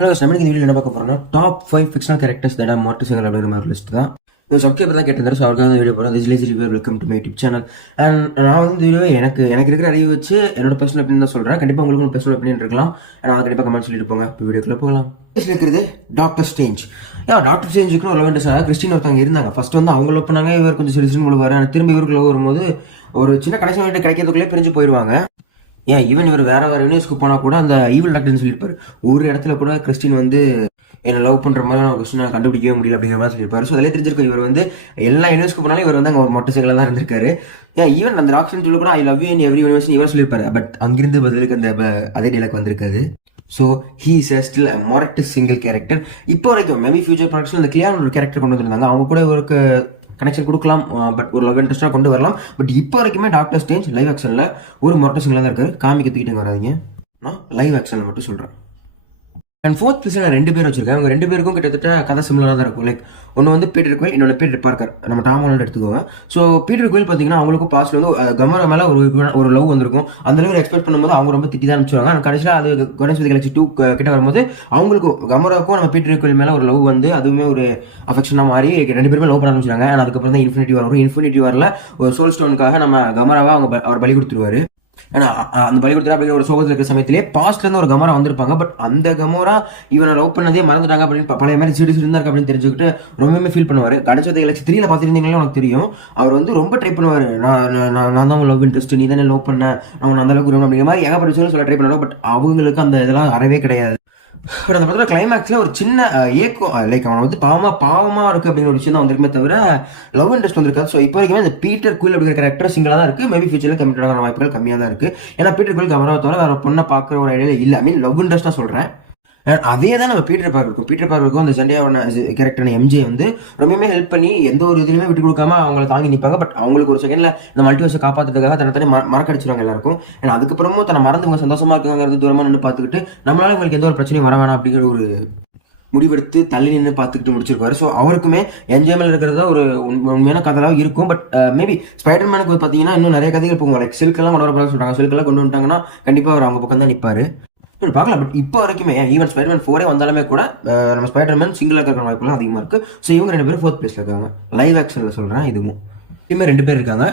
Hello நம்ம இந்த video என்ன பார்க்க போறோம்னா top 5 fictional characters that are மார்டிசங்கள் அப்படிங்கிற மாதிரி லிஸ்ட் தான். இது சப்ஸ்கிரைபர் தான் கேட்டிருந்தாரு. ஸோ அவருக்காக வீடியோ போகிறோம். This lazy review welcome to my YouTube channel. And நான் வந்து வீடியோ எனக்கு இருக்கிற அறிவு வச்சு என்னோட பர்சனல் ஒப்பீனியன் தான் சொல்கிறேன். கண்டிப்பாக உங்களுக்கு பர்சனல் ஒப்பீனியன் இருக்கலாம். நான் கண்டிப்பாக கமெண்ட் சொல்லிட்டு போங்க. இப்போ வீடியோக்குள்ள போகலாம். இருக்கிறது டாக்டர் ஸ்ட்ரேஞ்ச். டாக்டர் ஸ்ட்ரேஞ்சுக்கு ஒரு லவ் கிறிஸ்டின் ஒருத்தவங்க இருந்தாங்க. ஃபர்ஸ்ட் வந்து அவங்க லவ் பண்ணாங்க. இவர் கொஞ்சம் சிரிச்சுன்னு விழுவாரு. திரும்பி இவருக்கு லவ் வரும்போது ஒரு சின்ன கடைசி வந்துட்டு கிடைக்கிறதுக்குள்ளே பிரிஞ்சு போயிடுவாங்க. ஈவன் இவர் வேற யூனிவர்ஸ்க்கு போனால் கூட அந்த ஈவில் டாக்டர்னு சொல்லியிருப்பாரு. ஒரு இடத்துல கூட கிறிஸ்டின் வந்து என்ன லவ் பண்ணுற மாதிரி நான் கிறிஸ்டினை கண்டுபிடிக்கவே முடியல அப்படிங்கிற மாதிரி சொல்லியிருப்பாரு. ஸோ அதிலே தெரிஞ்சிருக்கும் இவர் வந்து எல்லா யூனிவர்ஸ்க்கு போனாலும் இவர் வந்து அங்கே மொட்டை சிங்கிளாக தான் இருந்திருக்காரு. ஈவன் அந்த ராக்ஷன் சொல்லி கூட I love you in every universe இவர் சொல்லியிருப்பாரு. பட் அங்கிருந்து பதிலுக்கு அந்த அதே டேலாக் வந்திருக்காது. ஸோ ஹீ இஸ் ஸ்டில் மொரட்டு சிங்கிள் கேரக்டர். இப்போ வரைக்கும் மேபி ஃபியூச்சர் ப்ராடக்ட்ஸில் இந்த கிளியான ஒரு கேரக்டர் கொண்டு வந்திருந்தாங்க. அவங்க கூட இவருக்கு கனெக்ஷன் கொடுக்கலாம், பட் ஒரு லவ் இன்ட்ரெஸ்டாக கொண்டு வரலாம். பட் இப்போ வரைக்குமே டாக்டர் ஸ்ட்ரேஞ்ச் லைவ் ஆக்ஷனில் ஒரு மொரட்டு சிங்கிளாக தான் இருக்காரு. காமிக்க தூக்கிட்டு வராதிங்க, நான் லைவ் ஆக்ஷனில் மட்டும் சொல்கிறேன். அண்ட் ஃபோர்த் பிளேஸில் நான் 2 பேர் வச்சிருக்கேன். அவங்க 2 பேருக்கும் கிட்டத்தட்ட கதை சிமிலராக தான் இருக்கும். லைக் ஒன்று வந்து பீட்டர் குயில், இன்னொன்று பீட்டர் பார்க்கர். நம்ம டாம் ஹாலண்ட் எடுத்துக்கோங்க. ஸோ பீட்டர் குயில் பார்த்தீங்கன்னா அவங்களுக்கும் பாஸ்ட்ல வந்து கமரா மேலே ஒரு லவ் வந்திருக்கும். அந்த லவ் எக்ஸ்பெக்ட் பண்ணும்போது அவங்க ரொம்ப திட்டி தான் அனுப்பிச்சுவாங்க. ஆனால் கடைசியில் அது கணேஷ் கேலக்ஸி 2 கிட்ட வரும்போது அவங்களுக்கும் கமராவுக்கும் நம்ம பீட்டர் குயில் மேலே ஒரு லவ் வந்து அதுவுமே ஒரு அஃபெக்ஷனாக மாறி 2 பேருமே லவ் பண்ண ஆரம்பிச்சாங்க. அண்ட் அதுக்கப்புறம் தான் இன்ஃபினிட்டி வார் வரும். இன்ஃபினிட்டி வாரில் ஒரு சோல் ஸ்டோனுக்காக நம்ம கமராவை அவர் பலி கொடுத்துருவாரு. ஏன்னா அந்த பலி கொடுத்துரு அப்படிங்கிற ஒரு சோகத்தில் இருக்கிற சமயத்திலே பாஸ்ட்ல இருந்து ஒரு கமோரா வந்திருப்பாங்க. பட் அந்த கமோரா இவனை லவ் பண்ணதே மறந்துட்டாங்க அப்படின்னு பழைய மாதிரி சீரியஸ் இருந்தாரு அப்படின்னு தெரிஞ்சுக்கிட்டு ரொம்பவே ஃபீல் பண்ணுவார். கடைசி எலக்ஷன் 3ல பார்த்துருந்தீங்களே உனக்கு தெரியும். அவர் வந்து ரொம்ப ட்ரை பண்ணுவார். நான் தான் லவ் இன்ட்ரெஸ்ட், நீ தானே லவ் பண்ண, நான் அந்த அளவுக்கு அப்படிங்கிற மாதிரி ஏகப்பட்ட சொல்ல ட்ரை பண்ணுவாங்க. பட் அவங்களுக்கு அந்த இதெல்லாம் அறவே கிடையாது. பட் அந்த படத்தில் கிளைமேக்ஸில் ஒரு சின்ன ஏக்கம், லைக் அவனை வந்து பாவமாக இருக்குது அப்படிங்கிற ஒரு விஷயம் தான் வந்திருக்குமே தவிர லவ் இன்ட்ரெஸ்ட் வந்திருக்காது. ஸோ இப்போ வரைக்குமே இந்த பீட்டர் குயில் அப்படிங்கிற கேரக்டர் சிங்கிளாக தான் இருக்குது. மேபி ஃபியூச்சரில் கமிட் ஆகிற வாய்ப்புகள் கம்மியாக தான் இருக்குது. ஏன்னா பீட்டர் குயில் கமராவை தவிர வேறு பொண்ணை பார்க்குற ஒரு ஐடியா இல்லை. ஐ மீன் லவ் இன்ட்ரெஸ்ட்டாக சொல்கிறேன். அதே தான் நம்ம பீட்டர் பார்க்கருக்கும் அந்த சண்டையான கேரக்டரான எம்ஜே வந்து ரொம்பவே ஹெல்ப் பண்ணி எந்த ஒரு இதுலையுமே விட்டு கொடுக்காம அவங்களை தாங்கி நிற்பாங்க. பட் அவங்களுக்கு ஒரு செகண்ட்ல இந்த மல்டிவர்ஸை காப்பாற்றுறதுக்காக தன்னை மறக்கடிச்சிருவாங்க எல்லாருக்கும். ஏன்னா அதுக்கப்புறமும் தன்னை மறந்துவங்க சந்தோஷமா இருக்காங்கிறது தூரமாக நின்று பார்த்துக்கிட்டு நம்மளால உங்களுக்கு எந்த ஒரு பிரச்சனையும் வர வேணாம் அப்படிங்கிற ஒரு முடிவெடுத்து தள்ளி நின்று பார்த்துக்கிட்டு முடிச்சிருப்பாரு. ஸோ அவருக்குமே என்ஜாய்மெண்ட் இருக்கிறதா ஒரு உண்மையான கதையாக இருக்கும். பட் மேபி ஸ்பைடர் மேனுக்கு வந்து பார்த்தீங்கன்னா இன்னும் நிறைய கதைகள் போங்க. லைக் சில்கெல்லாம் கொண்டு வரப்போ சொல்றாங்க. சில்கெல்லாம் கொண்டு வந்துட்டாங்கன்னா கண்டிப்பாக அவர் அவங்க பக்கம் தான் நிற்பாரு. பார்க்கலாம். பட் இப்போ வரைக்குமே ஈவன் ஸ்பைடர்மேன் 4 வந்தாலுமே கூட நம்ம ஸ்பைடர்மேன் சிங்கிளாக இருக்கிற வாய்ப்புலாம் அதிகமாக இருக்கு. ஸோ இவங்க 2 பேரும் 4th பிளேஸ்ல இருக்காங்க. லைவ் ஆக்ஷனில் சொல்கிறேன். இதுவும் இனிமேல் 2 பேர் இருக்காங்க.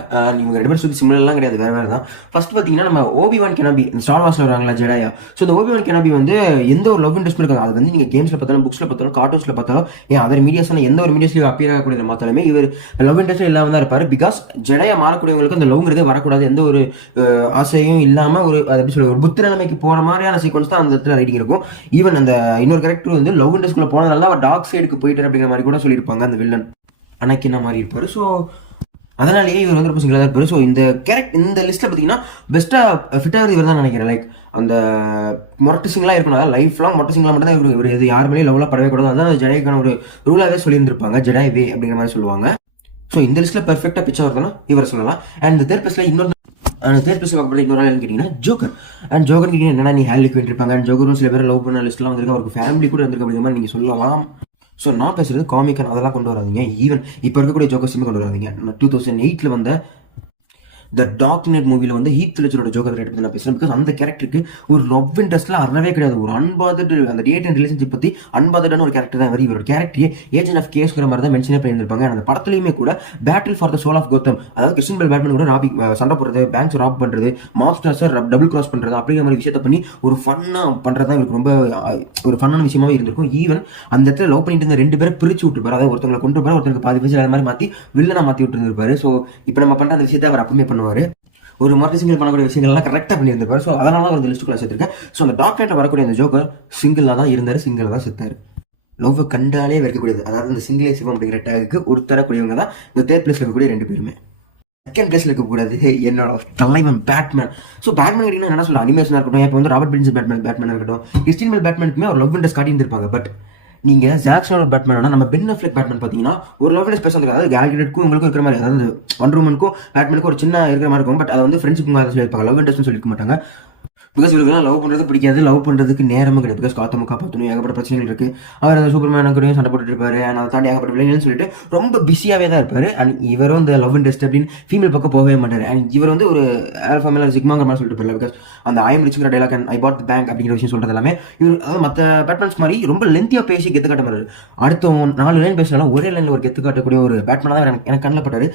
இவங்க 2 பேர் சுற்றி சிமிலர்லாம் கிடையாது, வேறு தான். ஃபர்ஸ்ட் பார்த்தீங்கன்னா நம்ம ஓபி-வான் கெனோபி, இந்த ஸ்டார் வார்ஸ்ல வராங்களா ஜெடாயா. ஸோ இந்த ஓபி-வான் கெனோபி வந்து எந்த ஒரு லவ் இன்ட்ரெஸ்ட் இருக்காங்க. அது வந்து நீங்கள் கேம்ஸில் பார்த்தாலும், புக்ஸில் பார்த்தாலும், கார்ட்டூன்ஸில் பார்த்தாலும், அதர் மீடியாஸில் எந்த ஒரு மீடியாஸ்லையும் அப்பியர் ஆகக்கூடிய பார்த்தாலுமே இவர் லவ் இன்ட்ரெஸ்ட் இல்லாமல் தான் இருப்பார். பிகாஸ் ஜெடாயா மாறக்கூடியவங்களுக்கு அந்த லவ்ங்கிறதே வரக்கூடாது. எந்த ஒரு ஆசையும் இல்லாமல் ஒரு அது எப்படி சொல்ல ஒரு புத்த நிலைமைக்கு போகிற மாதிரியான சீக்வன்ஸ் தான் அந்த இடத்துல ரைட்டிங் இருக்கும். ஈவன் அந்த இன்னொரு கேரக்டர் வந்து லவ் இன்ட்ரெஸ்ட்குள்ள போனதால அவர் டார்க் சைடுக்கு போயிட்டார் அப்படிங்கிற மாதிரி கூட சொல்லியிருப்பாங்க. அந்த வில்லன் அணைக்கின மாதிரி இருப்பார். ஸோ அதனாலேயே இவர் வந்து ரொம்ப சிங்கிளாக தான் இருப்பார். ஸோ இந்த லிஸ்ட்டில் பார்த்தீங்கன்னா பெஸ்ட்டாக ஃபிட்டாக இவர் தான் நினைக்கிறேன். லைக் அந்த மொட்டை சிங்கிளாக இருக்கணும். லைஃப் லாங் மொட்டை சிங்கிளாக மட்டும் தான் இவர் இது யாருமே லவ்லாம் படவே கூடாது. அதான் ஜெடாய்க்கான ஒரு ரூலாகவே சொல்லியிருந்திருப்பாங்க. ஜெடாய் வே அப்படிங்கிற மாதிரி சொல்லுவாங்க. ஸோ இந்த லிஸ்ட்டில் பெர்ஃபெக்டாக பிச்சா வருதுன்னா இவரை சொல்லலாம். அண்ட் இந்த தேர்ட் பிளேஸில் இன்னொரு இன்னொரு ஆள் கேட்டீங்கன்னா ஜோக்கர். அண்ட் ஜோக்கர் கேட்டீங்கன்னா என்னன்னா நீ ஹேர்லி குயின் இருப்பாங்க. அண்ட் ஜோக்கரும் சில பேர் லவ் பண்ண லிஸ்ட்லாம் வந்திருக்கு. அவருக்கு ஃபேமிலி கூட இருந்திருக்கு அப்படிங்கிற மாதிரி நீங்கள் சொல்லலாம். ஸோ நான் பேசுறது காமிக்கன் அதெல்லாம் கொண்டு வராதிங்க. ஈவன் இப்போ இருக்கக்கூடிய ஜோக்கர்ஸுமே கொண்டு வராதிங்க. 2008 வந்த த டார்க் நைட் மூவியில் வந்து ஹீத் லெட்ஜரோட ஜோக்கர் ரேட் பற்றி நான் பேசுகிறேன். பிகாஸ் அந்த கேரக்டருக்கு ஒரு லவ் இன்ட்ரெஸ்ட்லாம் அறவே கிடையாது. ஒரு அன்பாதட் அந்த டேட் அண்ட் ரிலேஷன்ஷிப் பற்றி அன்பாதடான ஒரு கேரக்டர் தான் வரும். இவரோட கேரக்டரே ஏஜென்ட் ஆஃப் கேஸ்ங்கிற மாதிரி தான் மென்ஷனே பண்ணியிருப்பாங்க. அந்த படத்துலையுமே கூட battle for the soul of Gotham, அதாவது கிறிஸ்டியன் பெல் பேட்மேன் கூட சண்டை போடுறது, பேங்க்ஸ் ராப் பண்ணுறது, மாப்ஸ்டர்ஸை டபுள் கிராஸ் பண்ணுறது அப்படிங்கிற மாதிரி விஷயத்த பண்ணி ஒரு ஃபன்னாக பண்ணுறது தான் இவருக்கு ரொம்ப ஒரு ஃபன்னான விஷயமாவே இருந்திருக்கும். ஈவன் அந்த இடத்துல லவ் பண்ணிட்டு இருந்த 2 பேரை பிரிச்சு விட்டுருப்பாரு. அதாவது ஒருத்தவங்களை கொண்டு போய் ஒருத்தருக்கு பாதி பேசி அது மாதிரி மாற்றி வில்லனை மாற்றி விட்டுருப்பாரு. ஸோ இப்போ நம்ம பண்ணுற அந்த விஷயத்தை அவர் அப்பவுமே பண்ணுவார். ஒரு மொட்டை சிங்கிள் பண்ணக்கூடிய விஷயங்கள்லாம் கரெக்டாக பண்ணியிருந்திருப்பாரு. ஸோ அதனால ஒரு லிஸ்ட்டுக்குள்ள சேர்த்திருக்கேன். ஸோ அந்த டாக்டர்கிட்ட வரக்கூடிய அந்த ஜோக்கர் சிங்கிளாக தான் இருந்தார், சிங்கிளாக தான் செத்தார். லவ் கண்டாலே வைக்கக்கூடியது, அதாவது இந்த சிங்கிளே சிவம் அப்படிங்கிற டேக்கு ஒரு தரக்கூடியவங்க தான் இந்த தேர்ட் பிளேஸ்ல இருக்கக்கூடிய 2 பேருமே. செகண்ட் பிளேஸ்ல இருக்கக்கூடாது என்னோட தலைவன் பேட்மேன். ஸோ பேட்மேன் கேட்டீங்கன்னா என்ன சொல்ல அனிமேஷனாக இருக்கட்டும், இப்போ வந்து ராபர்ட் பின்ஸ் பேட்மேனாக இருக்கட்டும், கிறிஸ்டியன் பெல் பேட்மேனுக்குமே ஒரு லவ் இன்ட்ரெஸ்ட் காட்டியிருந்திருப்பாங்க. பட் நீங்கள் ஜாக் ஸ்னைடர் பேட்மேனா நம்ம பென் அஃப்லெக் பேட்மேன் பார்த்தீங்கன்னா ஒரு லவ் இன்ட்ரெஸ்ட் பேச அதாவது கேல்கேட்க்கும் உங்களுக்கும் இருக்கிற மாதிரி, அதாவது ஒண்டர் உமனுக்கும் பேட்மேனுக்கும் ஒரு சின்ன இருக்கிற மாதிரி இருக்கும். பட் அதை வந்து ஃப்ரெண்ட்ஷிப் சொல்லியிருப்பாங்க, லவ் இன்ட்ரெஸ்ட்னு சொல்லியிருக்க மாட்டாங்க. பிகாஸ் இவருக்குலாம் லவ் பண்ணுறது பிடிக்காது, லவ் பண்ணுறதுக்கு நேரமும் கிடையாது. பிகாஸ் காத்தமும் காப்பாற்றணும், ஏகப்பட்ட பிரச்சனைகள் இருக்குது. அவர் அந்த சூப்பர்மேன் கூடயும் சண்டை போட்டுட்டு இருப்பாரு, அதை தாண்டி ஏகப்பட்ட விலைகள்னு சொல்லிட்டு ரொம்ப பிஸியாகவே தான் இருப்பார். அண்ட் இவரும் இந்த லவ் இன்ட்ரெஸ்ட் அப்படின்னு ஃபீமேல் பக்கம் போகவே மாட்டார். அண்ட் இவர் வந்து ஒரு ஆல்ஃபா மேலே சிக்மாங்கிற மாதிரி சொல்லிட்டு போயிடல. பிகாஸ் அந்த ஐ எம் ரிச்ங்கிற dialogue and I bought the bank அப்படிங்கிற விஷயம் சொல்கிறது எல்லாமே இவர் அதாவது மற்ற பேட்மேன்ஸ் மாதிரி ரொம்ப லென்த்தியாக பேசி கெத்து காட்ட மாதிரி அடுத்த 4 லைன் பேசினாலும் ஒரே லைனில் ஒரு கெத்து காட்டக்கூடிய ஒரு பேட்மேனாக தான் எனக்கு கண்ணில் பட்டார்.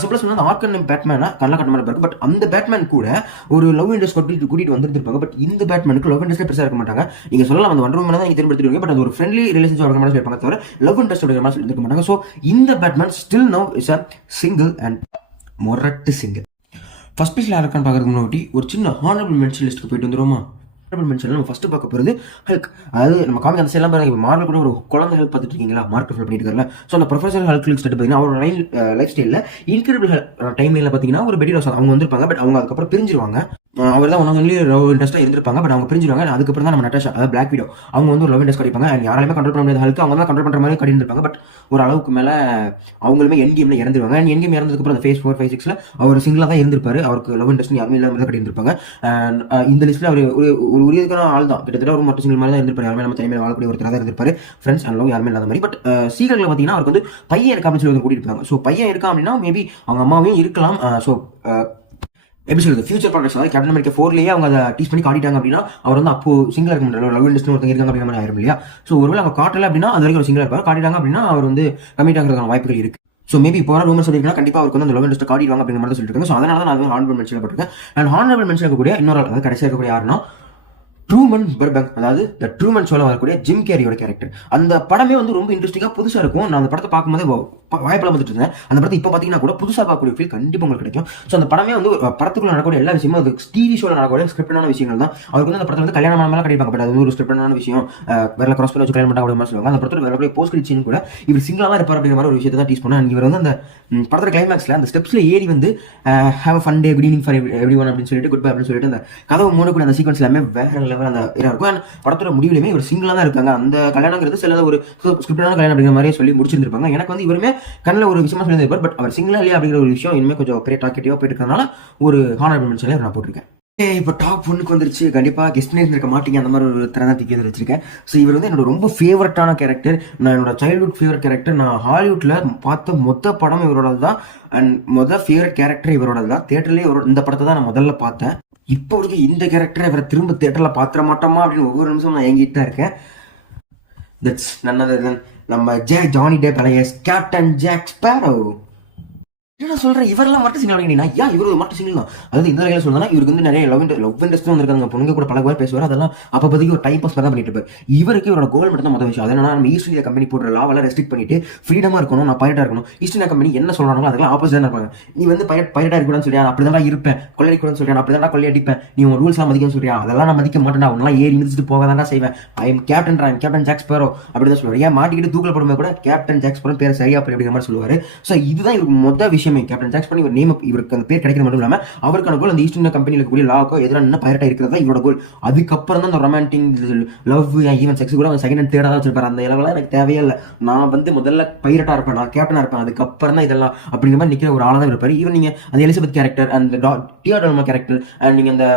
சிம்பிளாக சொன்னால் அந்த ஆர்கன் பேட்மேனா கண்ணில் காட்ட மாதிரி இருக்கு. பட் அந்த பேட்மேன் கூட ஒரு லவ் இன்ட்ரெஸ்ட் கூட்டிட்டு வந்துருப்பாங்க. பட் இந்த பேட்மேனுக்கு லவ் இன்ட்ரெஸ்ட் பெருசாக இருக்க மாட்டாங்க. நீங்கள் சொல்லலாம் அந்த வண்டர் உமன் தான் நீங்கள் திரும்பி பட் அது ஒரு ஃப்ரெண்ட்லி ரிலேஷன்ஷிப் இருக்கிற மாதிரி இருப்பாங்க, தவிர லவ் இன்ட்ரெஸ்ட் இருக்கிற மாதிரி இருக்க மாட்டாங்க. ஸோ இந்த Batman still now is a single and மொரட்டு சிங்கிள். ஃபர்ஸ்ட் பேஜில் யாருக்கான்னு பார்க்கறதுக்கு முன்னாடி ஒரு சின்ன ஹானரபிள் மென்ஷன் லிஸ்ட்டுக்கு போயிட்டு வந்துருமா. ஹானரபிள் மென்ஷன் நம்ம ஃபர்ஸ்ட் பார்க்க போகிறது ஹல்க். அதாவது நம்ம காமிக் அந்த சைட்லாம் பாருங்க, இப்போ மார்வல் கூட ஒரு குழந்தை ஹெல்ப் பார்த்துட்டு இருக்கீங்களா, மார்க் பண்ணிட்டு இருக்காருல. ஸோ அந்த ப்ரொஃபஸர் ஹல்க் லிஸ்ட் பார்த்தீங்கன்னா அவரோட லைஃப் ஸ்டைலில் இன்கிரெடிபிள் டைம்ல பார்த்தீங்கன்னா ஒரு பெட்டி ரோஸ் அவங்க வந்திருப்பாங்க. பட் அவங்க அதுக்கப்புறம் பிரிஞ்சிருவாங்க. அவர் தான் ஒன்லி லவ் இன்ட்ரெஸ்ட்டாக இருந்திருப்பாங்க. பட் அவங்க பிரிஞ்சிருவாங்க. அதுக்கப்புறம் தான் நம்ம நட்டாஷா அதாவது பிளாக் வீடோ அவங்க வந்து ஒரு லவ் இன்ட்ரெஸ்ட் கிடைப்பாங்க. அண்ட் யாராலுமே கண்ட்ரோல் பண்ண முடியாது ஹல்க், அவங்க தான் கண்ட்ரோல் பண்ணுற மாதிரி கட்டியிருப்பாங்க. பட் ஒரு அளவுக்கு மேலே அவங்களுமே என் கேமில் இறந்துருவாங்க. அண்ட் என் கேம் இறந்ததுக்கப்புறம் அந்த ஃபேஸ் 4, 5, 6 அவர் சிங்கிளாக தான் இருந்திருப்பாரு. அவருக்கு லவ் இன்ட்ரெஸ்ட் யாருமே இல்லாமல் கட்டியிருப்பாங்க. அண்ட் இந்த லிஸ்ட்டில் அவர் ஒரு உரியதுக்கான ஆள் தான், கிட்டத்தட்ட ஒரு மட்டும் சிங்கிள் மாதிரி தான் இருந்திருப்பாரு. யாருமே நம்ம தனிமையில் வாழக்கூடிய ஒருத்தராக தான் இருந்திருப்பாரு. ஃப்ரெண்ட்ஸ் அண்ட் லவ் யாருமே இல்லாத மாதிரி. பட் சீக்கிரத்தில் பார்த்தீங்கன்னா அவருக்கு வந்து பையன் இருக்கா அப்படின்னு சொல்லி கூட்டிட்டு இருப்பாங்க. ஸோ பையன் இருக்கா அப்படின்னா மேபி அவங்க அம்மாவையும் இருக்கலாம். ஸோ எப்படி சொல்றது, ஃபியூச்சர் ப்ராடக்ட்ஸ் அதாவது கேப்டன் அமெரிக்கா 4லயே அவங்க அதை டீஸ் பண்ணி காட்டிட்டாங்க அப்படின்னா அவர் வந்து அப்போ சிங்கிளாக இருக்க முடியாது, லவ் இன்ட்ரெஸ்ட் ஒருத்தங்க இருக்காங்க அப்படிங்கிற மாதிரி ஆயிரும் இல்லையா. ஸோ ஒருவேளை அவங்க காட்டல அப்படின்னா அது வரைக்கும் ஒரு சிங்கிளாக இருப்பார். காட்டிட்டாங்க அப்படின்னா அவர் வந்து கமிட் ஆகிறதுக்கான வாய்ப்புகள் இருக்கு. ஸோ மேபி இப்போ ரூமர் சொல்லியிருக்கா கண்டிப்பாா அவருக்கு வந்து அந்த லவ் இன்ட்ரெஸ்ட் காட்டிடுவாங்க அப்படிங்கிற மாதிரி சொல்லிட்டு இருக்காங்க. ஸோ அதனால தான் நான் ஹானரபிள் மென்ஷன் போட்டிருக்கேன். அண்ட் ஹானரபிள் மென்ஷன் இருக்கக்கூடிய இன்னொரு அதாவது கடைசியாக இருக்கக்கூடிய யாருன்னா ட்ரூமன் பர்பங்க், அதாவது த ட்ரூமன் ஷோல வரக்கூடிய ஜிம் கேரியோட கேரக்டர். அந்த படமே வந்து ரொம்ப இன்ட்ரெஸ்டிங்காக புதுசாக இருக்கும். நான் அந்த படத்தை பார்க்கும்போது வாய்ப்பெல்லாம் வந்துட்டு இருந்தேன். அந்த படத்தை இப்போ பார்த்தீங்கன்னா கூட புதுசாக பார்க்கக்கூடிய ஃபீல் கண்டிப்பாக உங்களுக்கு கிடைக்கும். ஸோ அந்த படமே வந்து படத்துக்குள்ள நடக்கக்கூடிய எல்லா விஷயமும் அது டிவி ஷோவில் நடக்கக்கூடிய ஸ்கிரிப்டான விஷயங்கள் தான். அவருக்கு வந்து அந்த படத்தில் வந்து கல்யாணம் மேலே கட்டிப்பாங்க. பட் அது ஒரு ஸ்கிரிப்டான விஷயம், வேற கிராஸ் பண்ணி வச்சு கல்யாணம் பண்ண மாதிரி சொல்லுவாங்க. அந்த படத்தில் வரக்கூடிய போஸ்ட் கிரிச்சின்னு கூட இவர் சிங்கிளாக தான் இருப்பார் அப்படிங்கிற மாதிரி ஒரு விஷயத்தை தான் டீஸ் பண்ணாங்க. இவர் வந்து அந்த படத்தில் கிளைமேக்ஸில் அந்த ஸ்டெப்ஸில் ஏறி வந்து have a fun day, good evening for every one அப்படின்னு சொல்லிட்டு குட் பை அப்படின்னு சொல்லிட்டு அந்த கதவு மூடக்கூடிய அந்த சீக்வன்ஸ் எல்லாமே வேற லெவல் அந்த இதாக இருக்கும். படத்தோட முடிவுலையுமே இவர் சிங்கிளாக தான் இருக்காங்க. அந்த கல்யாணங்கிறது சில ஒரு ஸ்கிரிப்டான கல்யாணம் அப்படிங்கிற மாதிரி சொல்லி முடிச்சிருந்திருப்பாங்க. எனக்கு வந்து இவருமே கண்ணில் ஒரு விஷயமா சொல்லியிருப்பார். பட் அவர் சிங்கிளா இல்லையா அப்படிங்கிற ஒரு விஷயம் இனிமேல் கொஞ்சம் பெரிய டாக்கெட்டிவாக போயிட்டு இருக்கனால ஒரு ஹானரபிள் மென்ஷன்ல நான் போட்டிருக்கேன். இப்போ டாப் 1க்கு வந்துருச்சு. கண்டிப்பாக கெஸ்ட் இருக்க மாட்டீங்க அந்த மாதிரி ஒரு தரம் தான் டிக்கெட் வச்சிருக்கேன். ஸோ இவர் வந்து என்னோட ரொம்ப ஃபேவரட்டான கேரக்டர். நான் என்னோட சைல்ட்ஹுட் ஃபேவரட் கேரக்டர். நான் ஹாலிவுட்ல பார்த்த மொத்த படம் இவரோட தான். அண்ட் ஃபேவரட் கேரக்டர் இவரோட தான். தியேட்டர்லேயே இந்த படத்தை தான் நான் முதல்ல பார்த்தேன். இப்போ வரைக்கும் இந்த கேரக்டரை இவரை திரும்ப தியேட்டரில் பார்த்துட மாட்டோமா அப்படின்னு ஒவ்வொரு நிமிஷம் நான் எங்கிட்டு தான் இருக்கேன். தட்ஸ் நன் அதர் தென் நம்ம Johnny Depp alias Captain Jack Sparrow. என்ன சொல்றேன், இவரெல்லாம் மட்டும் சிங்கிள் அப்படின்னா இவரு மட்டும் சிங்கிள் தான். அதாவது இந்த வகையில் சொல்லலாம் இவருக்கு வந்து நிறைய லவ் இன்ட்ரெஸ்ட் வந்திருக்காங்க. பொண்ணுங்க கூட பல பேசுவார். அதெல்லாம் அப்போதைக்கு ஒரு டைம் பாஸ் தான் பண்ணிட்டு இருப்பார். இவருக்கு இவரோட கோல் மட்டும் தான் மொதல் விஷயம். அதனால நம்ம ஈஸ்ட் இந்தியா கம்பெனி போடுற லாவெல்லாம் ரெஸ்ட்ரிக்ட் பண்ணிட்டு ஃப்ரீடமா இருக்கணும், நான் பைரட்டா இருக்கணும். ஈஸ்ட் இந்தியா கம்பெனி என்ன சொல்றாங்களோ அதெல்லாம் ஆப்போசிட் தான் இருப்பாங்க. நீ வந்து பைரட்டா இருக்கணும்னு சொல்லியா, அப்படிதான் இருப்பேன். கொள்ளையடிக்கூடாதுன்னு சொல்லியா, அப்படிதான் கொள்ளையடிப்பேன். நீ உன் ரூல்ஸ் எல்லாம் மதிக்கணும்னு சொல்லியா, அதெல்லாம் நான் மதிக்க மாட்டேன். அவனெல்லாம் ஏறி மிதிச்சுட்டு போக தான் செய்வேன். I am Captain Jack Sparrow அப்படிதான் சொல்லுவார். ஏன் மாட்டிக்கிட்டு தூக்கல் போடும்போது கூட கேப்டன் ஜாக் ஸ்பேரோ பேர் சரியா அப்படிங்கிற மாதிரி சொல்லுவாரு. ஸோ இதுதான் இவருக்கு மொதல் விஷயமே. கேப்டன் ஜாக் ஸ்பேரோ நேம் இவருக்கு அந்த பேர் கிடைக்கிறது மட்டும் இல்லாம அவருக்கான கோல் அந்த ஈஸ்ட் இந்தியா கம்பெனியில் கூடிய லாக்கோ எதிராக என்ன பைரட்டா இருக்கிறதா இவரோட கோல். அதுக்கப்புறம் தான் அந்த ரொமான்டிக் லவ் ஈவன் செக்ஸ் கூட செகண்ட் அண்ட் தேர்டா தான் வச்சிருப்பாரு. அந்த இலவெல்லாம் எனக்கு தேவையே இல்லை. நான் வந்து முதல்ல பைரட்டா இருப்பேன், நான் கேப்டனா இருப்பேன், அதுக்கப்புறம் தான் இதெல்லாம் அப்படிங்கிற மாதிரி நிக்கிற ஒரு ஆளா தான் இருப்பாரு. ஈவன் நீங்க அந்த எலிசபெத் கேரக்டர் அந்த டியோடர்மா கேரக்டர் அண்ட் நீங்க அந்த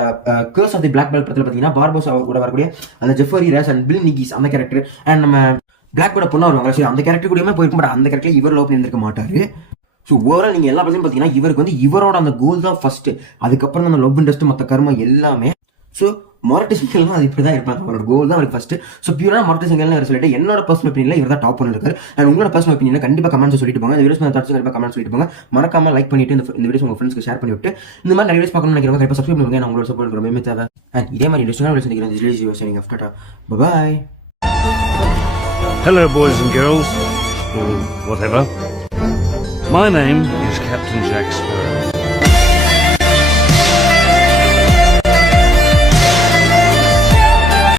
curse of the black belt படத்துல பாத்தீங்கன்னா பார்போசா கூட வரக்கூடிய அந்த ஜெஃபரி ரேஸ் அண்ட் பில் நிகிஸ் அந்த கேரக்டர் அண்ட் நம்ம பிளாக் கூட பொண்ணா வருவாங்க. அந்த கேரக்டர் கூடயுமே போயிருக்கும். பட் அந்த கேரக்டர் இவர் லவ் பண்ணியிருக்க மாட்டாரு. ஸோ ஓவரால் நீங்கள் எல்லா படத்தையும் பார்த்தீங்கன்னா இவருக்கு வந்து இவரோட அந்த கோல் தான் ஃபர்ஸ்ட். அதுக்கப்புறம் அந்த லவ் இன்ட்ரெஸ்ட் மற்ற கர்மம் எல்லாமே. ஸோ மொரட்டு சிங்கல்னா அது இப்படி தான் இருப்பாங்க. அவரோட கோல் தான் அவருக்கு ஃபர்ஸ்ட். ஸோ பியூரா மொரட்டு சிங்கல்னு சொல்லிட்டு என்னோட பர்சனல் ஒப்பீனியன்ல இவர் தான் டாப் ஒன் இருக்காரு. அண்ட் உங்களோட பர்சனல் ஒப்பீனியன் கண்டிப்பாக கமெண்ட்ஸ் சொல்லிட்டு போங்க. இந்த வீடியோஸ் கண்டிப்பாக கமெண்ட் சொல்லிட்டு போங்க. மறக்காம லைக் பண்ணிட்டு இந்த வீடியோஸ் உங்க ஃப்ரெண்ட்ஸ்க்கு ஷேர் பண்ணி விட்டு இந்த மாதிரி நிறைய வீடியோஸ் பார்க்கணும்னு நினைக்கிறவங்க கண்டிப்பாக சப்ஸ்கிரைப் பண்ணுங்க. நான் உங்களோட சப்போர்ட் ரொம்பவே தேவை. அண்ட் இதே மாதிரி இன்ட்ரெஸ்டிங்கான by. Hello boys and girls, or whatever. My name is Captain Jack Sparrow.